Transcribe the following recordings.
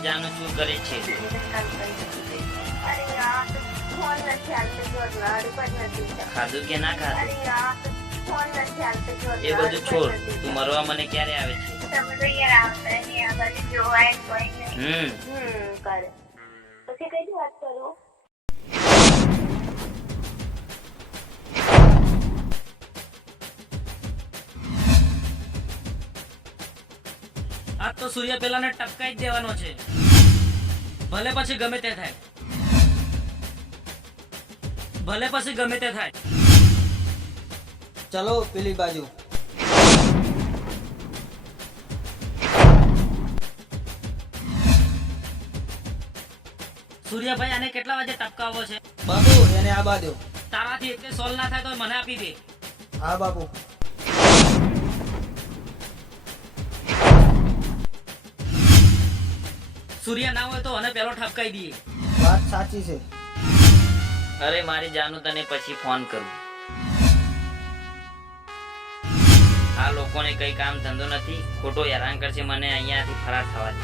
મારી જાન શું કરે છે? ખાધું કે ના ખાધું? એ બધું છોડ, તું મરવા મને ક્યારે આવે છે? આજ તો સૂર્ય પેલાને ટપકાઈ જ દેવાનો છે, ભલે પછી ગમે તે થાય, ભલે પછી ગમે તે થાય. ચલો પેલી બાજુ. સૂર્યભાઈ આને કેટલા વાગે ટપકાવવો છે? બાપુ એને આ બાજુ. તારાથી એટલે સોલ્વ ના થાય તો મને આપી દે. હા બાપુ. સૂર્ય ના હોય તો અને પેલો ઠપકાઈ દઈએ. વાત સાચી છે. અરે મારી જાનું તને પછી ફોન કરું. આ લોકોને કઈ કામ ધંધો નથી, ખોટો હેરાન કરશે મને, અહીંયાથી ફરાર થવા દે.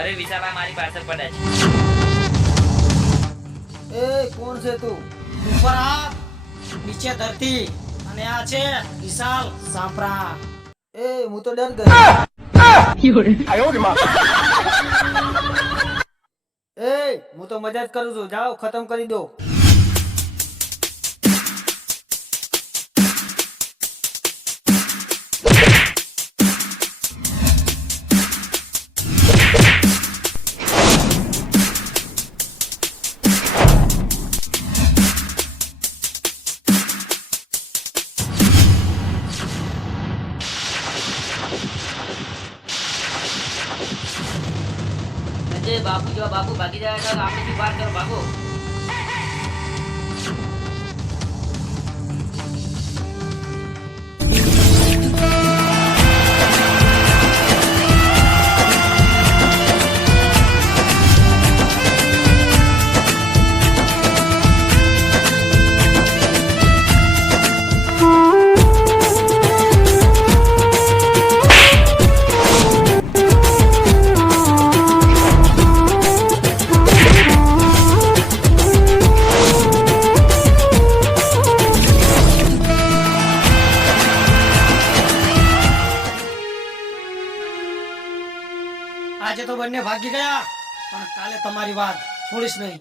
અરે વિશાલા મારી પાછળ પડે છે. એ કોણ છે તું? ઉપર આ નીચે ધરતી અને આ છે વિશાલ સાંભળા. એ હું તો ડર ગયો. એ હું તો મજા જ કરું છું, જાઓ ખતમ કરી દો. બાપુ જો બાપુ ભાગી જાય તો આપણે વાર કરો, ભાગો. આજે તો બંને ભાગી ગયા, પણ કાલે તમારી વાત છોડીશ નહીં.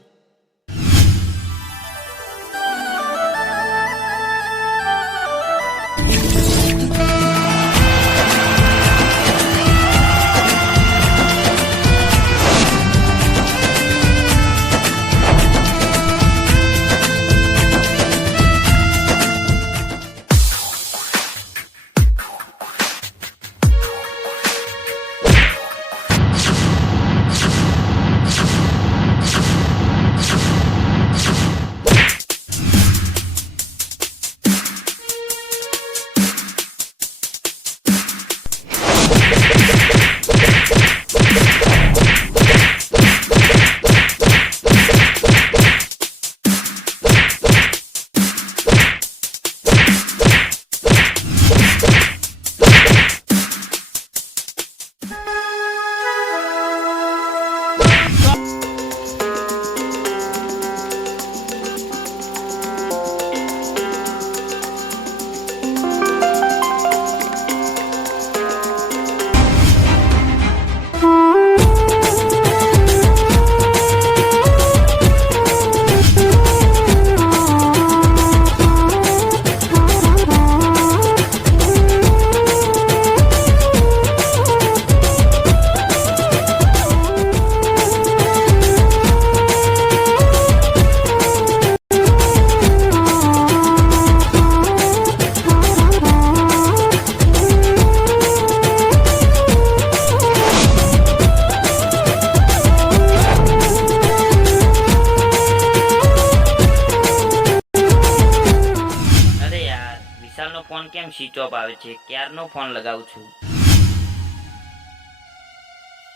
વિશાલનો ફોન કેમ સ્વિચ ઓફ આવે છે? ક્યારનો ફોન લગાવું છું.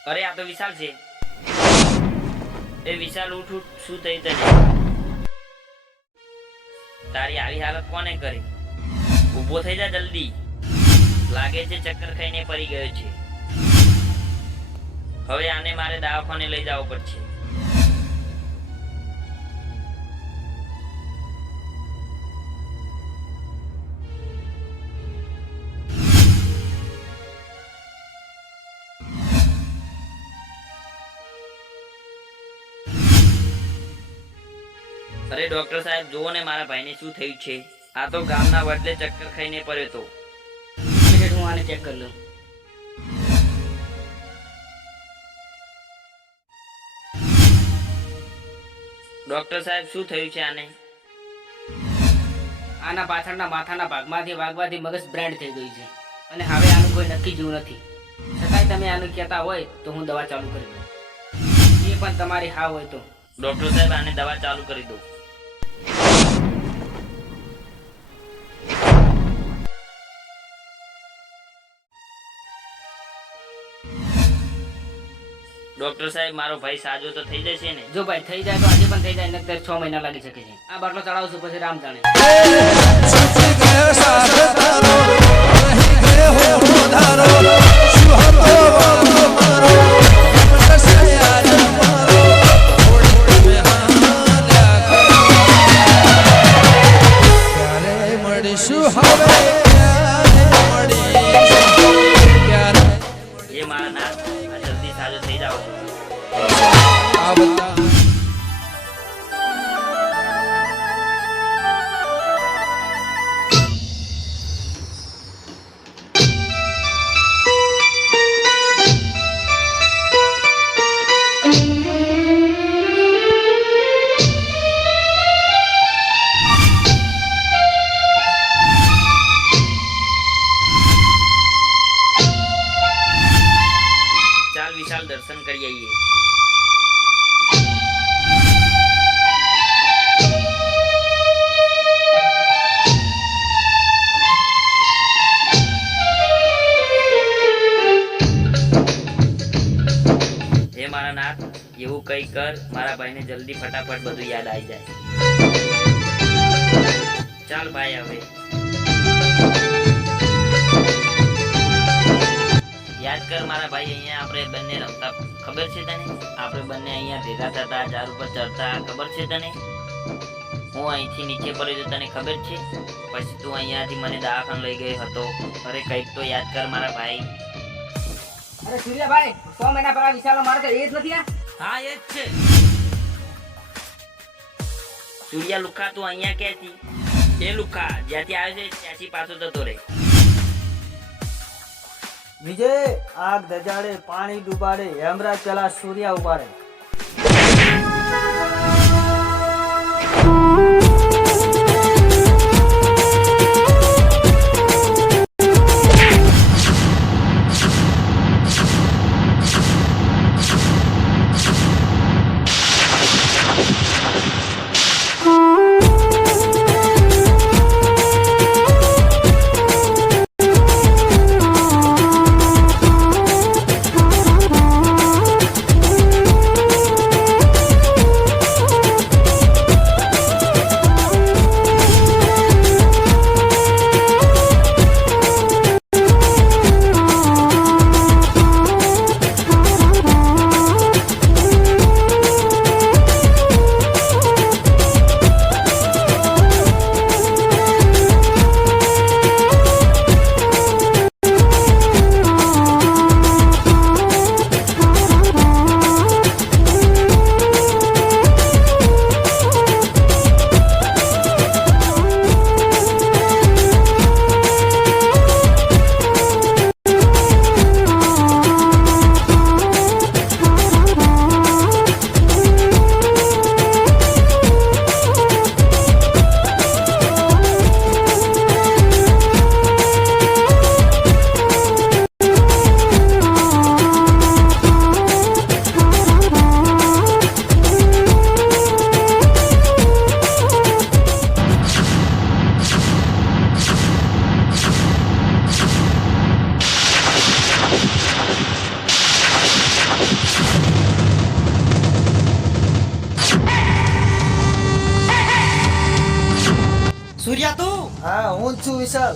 અરે આ તો વિશાલ છે. એ વિશાલ ઉઠ ઉઠ, શું થયું તને? તારી આવી હાલત કોને કરી? ઊભો થઈ જા જલ્દી. લાગે છે ચક્કર ખાઈને પડી ગયો છે. હવે આને મારે દવાખાને લઈ જવો પડશે. અરે ડોક્ટર સાહેબ, જુઓ ને મારા ભાઈને શું થયું છે. આ તો ગામના વડલે ચક્કર ખાઈને પડ્યો તો. હું આને ચેક કરી લઉં. ડોક્ટર સાહેબ, શું થયું છે આને? આના પાછળના માથાના ભાગમાંથી વાગવાથી મગજ બ્રેન્ડ થઈ ગયું છે અને હવે આનું કોઈ નક્કી જેવું નથી. છતાંય તમે આનું કહેતા હોય તો હું દવા ચાલુ કરી દઉં. એ પણ તમારી હા હોય તો. ડોક્ટર સાહેબ, આને દવા ચાલુ કરી દો. ડોક્ટર સાહેબ, મારો ભાઈ સાજો તો થઈ જશે ને? જો ભાઈ થઈ જાય તો આજે પણ થઈ જાય, નકર 6 મહિના લાગી શકે છે. આ બાટલો ચડાવશું પછી રામ જાણે. એ મારા નાથ, આ જલ્દી સાજો થઈ જાવ. ચાલ વિશાલ, દર્શન કરી આવીએ. હે મારા નાથ, એવું કઈ કર મારા ભાઈને જલ્દી ફટાફટ બધું યાદ આવી જાય. ચાલ ભાઈ, હવે યાદ કર મારા ભાઈ. અહીંયા આપણે બંને રમતા, ખબર છે તને? આપણે બંને અહીંયા ભેગા થતા, ઝાડ ઉપર ચડતા, ખબર છે તને? હું અહીંથી નીચે પડ્યો તો તને ખબર છે? પછી તું અહીંયાથી મને દવાખાને લઈ ગયો હતો. અરે કંઈક તો યાદ કર મારા ભાઈ. અરે સૂર્યાભાઈ, 6 મહિના પહેલા વિશાલો મારે તો એ જ નથી. હા, એ જ છે. સૂર્યા લુખા, તું અહીંયા ક્યાંથી? એ લુખા જ્યાંથી આવે છે ત્યાંથી પાછો જતો રહે. વિજય, આગ દજાડે, પાણી ડૂબાડે, હેમરાજ પેલા સૂર્યા ઉપાડે. હા હું જ છું વિશાલ.